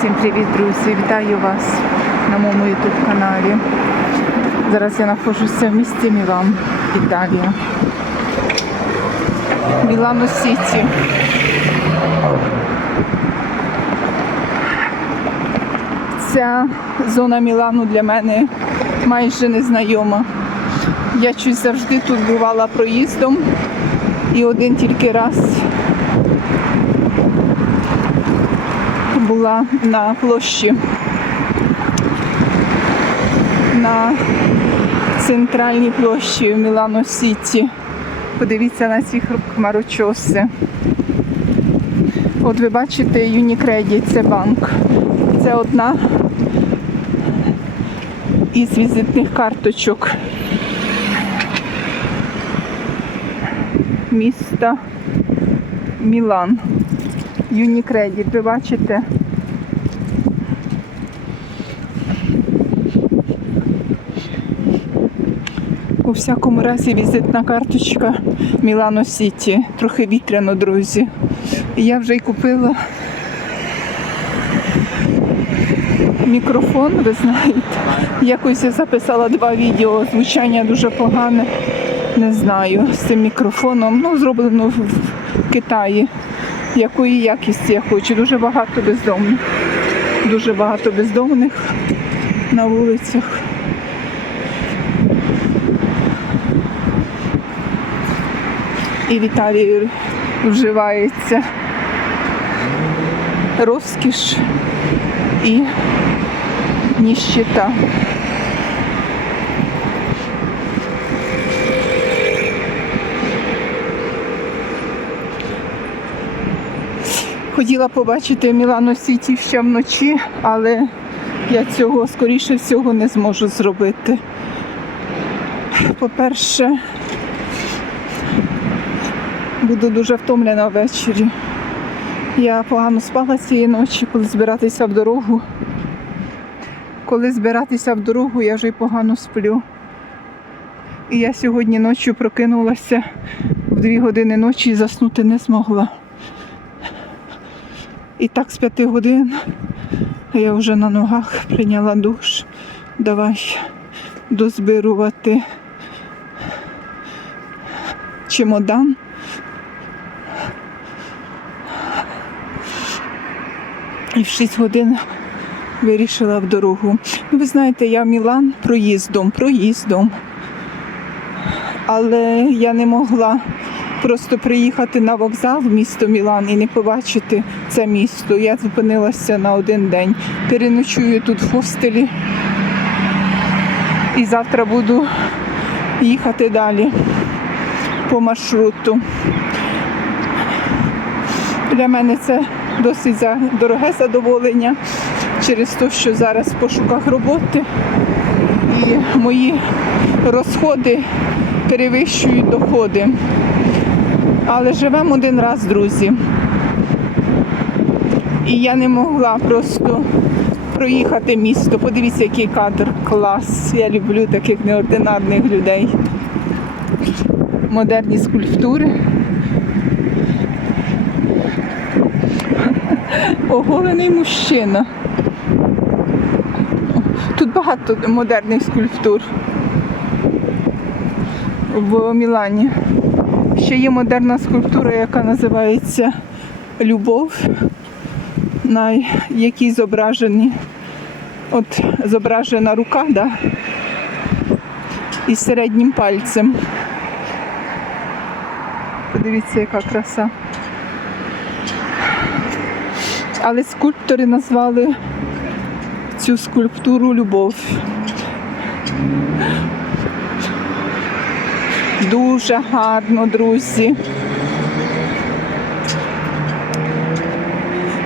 Всім привіт, друзі! Вітаю вас на моєму YouTube каналі. Зараз я знаходжуся в місті Мілан, Італія. Мілано Сіті. Ця зона Мілану для мене майже незнайома. Я щось завжди тут бувала проїздом і один тільки раз була на площі на центральній площі Мілано Сіті. Подивіться на ці хмарочоси. От ви бачите Unicredit, це банк. Це одна із візитних карточок міста Мілан. Unicredit, ви бачите? У всякому разі візитна карточка Мілано Сіті. Трохи вітряно, друзі. Я вже й купила мікрофон, ви знаєте. Якось я записала два відео, звучання дуже погане. Не знаю, з цим мікрофоном. Ну, зроблено в в Китаї. Якої якісті я хочу. Дуже багато бездомних. Дуже багато бездомних на вулицях. І в вживається розкіш і ніщита. Хотіла побачити Мілано Сіті ще вночі, але я цього скоріше всього не зможу зробити. По-перше, буду дуже втомлена ввечері. Я погано спала цієї ночі, коли збиратися в дорогу. Коли збиратися в дорогу, я вже й погано сплю. І я сьогодні ночі прокинулася в дві години ночі і заснути не змогла. І так з п'яти годин я вже на ногах прийняла душ. Давай дозбирувати чемодан. І в 6 годин вирішила в дорогу. Ну, ви знаєте, я в Мілан проїздом, проїздом. Але я не могла просто приїхати на вокзал в місто Мілан і не побачити це місто. Я зупинилася на один день. Переночую тут в хостелі. І завтра буду їхати далі по маршруту. Для мене це досить дороге задоволення через те, що зараз в пошуках роботи і мої розходи перевищують доходи. Але живемо один раз, друзі. І я не могла просто проїхати місто. Подивіться, який кадр клас. Я люблю таких неординарних людей. Модерні скульптури. Оголений мужчина. Тут багато модерних скульптур в Мілані. Ще є модерна скульптура, яка називається Любов, на якій зображені, от зображена рука, да, із середнім пальцем. Подивіться, яка краса. Але скульптори назвали цю скульптуру Любов. Дуже гарно, друзі.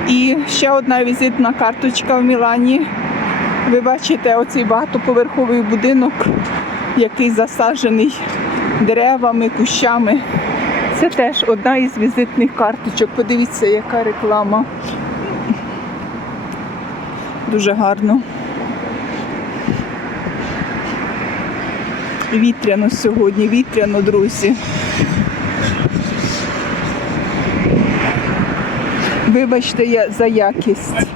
І ще одна візитна карточка в Мілані. Ви бачите оцей багатоповерховий будинок, який засаджений деревами, кущами. Це теж одна із візитних карточок. Подивіться, яка реклама дуже гарно. Вітряно сьогодні, вітряно, друзі. Вибачте я за якість.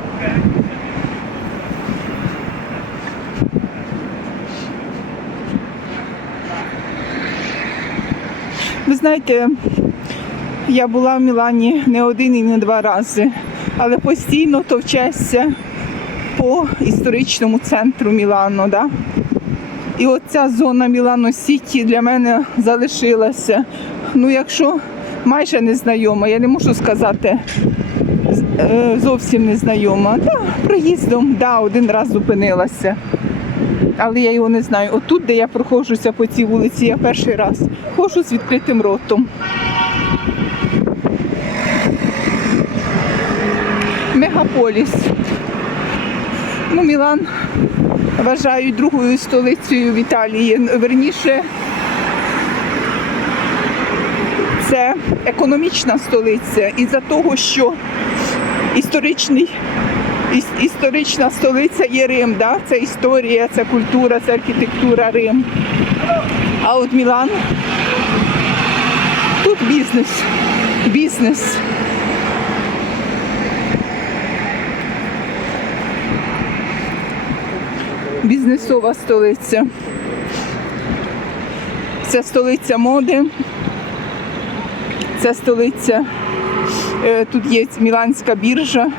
Ви знаєте, я була в Мілані не один і не два рази, але постійно товчешся по історичному центру Мілану. Да? І оця зона Мілано Сіті для мене залишилася. Ну, якщо майже незнайома, я не можу сказати е, зовсім незнайома. Да, проїздом, да, один раз зупинилася. Але я його не знаю. Отут, де я проходжуся по цій вулиці, я перший раз ходжу з відкритим ротом. Мегаполіс. Ну, Мілан вважають другою столицею в Італії. Верніше, це економічна столиця із-за того, що історичний, іс- історична столиця є Рим. Да? Це історія, це культура, це архітектура Рим. А от Мілан тут бізнес. Бізнес. Бізнесова столиця. Це столиця моди. Це столиця. е, Тут є Міланська біржа.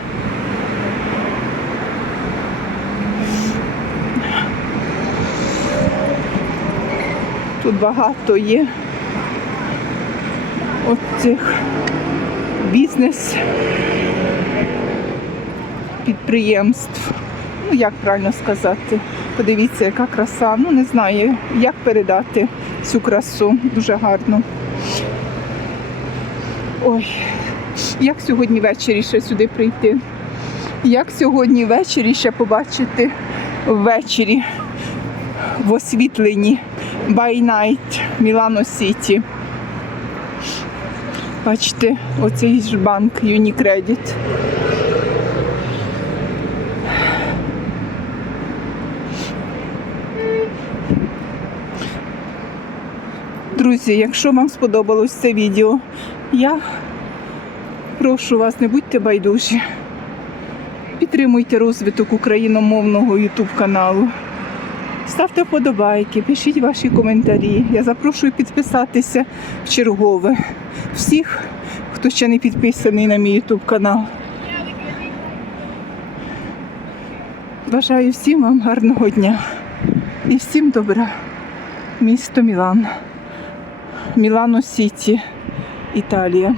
Тут багато є от цих бізнес підприємств. Ну, як правильно сказати? Подивіться, яка краса. Ну, не знаю, як передати цю красу. Дуже гарно. Ой, як сьогодні ввечері ще сюди прийти? Як сьогодні ввечері ще побачити ввечері в освітленні By Night Мілано Сіті. Бачите, оцей ж банк Unicredit. Друзі, якщо вам сподобалось це відео, я прошу вас, не будьте байдужі. Підтримуйте розвиток україномовного YouTube каналу. Ставте вподобайки, пишіть ваші коментарі. Я запрошую підписатися в чергове всіх, хто ще не підписаний на мій YouTube канал. Бажаю всім вам гарного дня і всім добра. Місто Мілан. Мілано Сіті, Італія.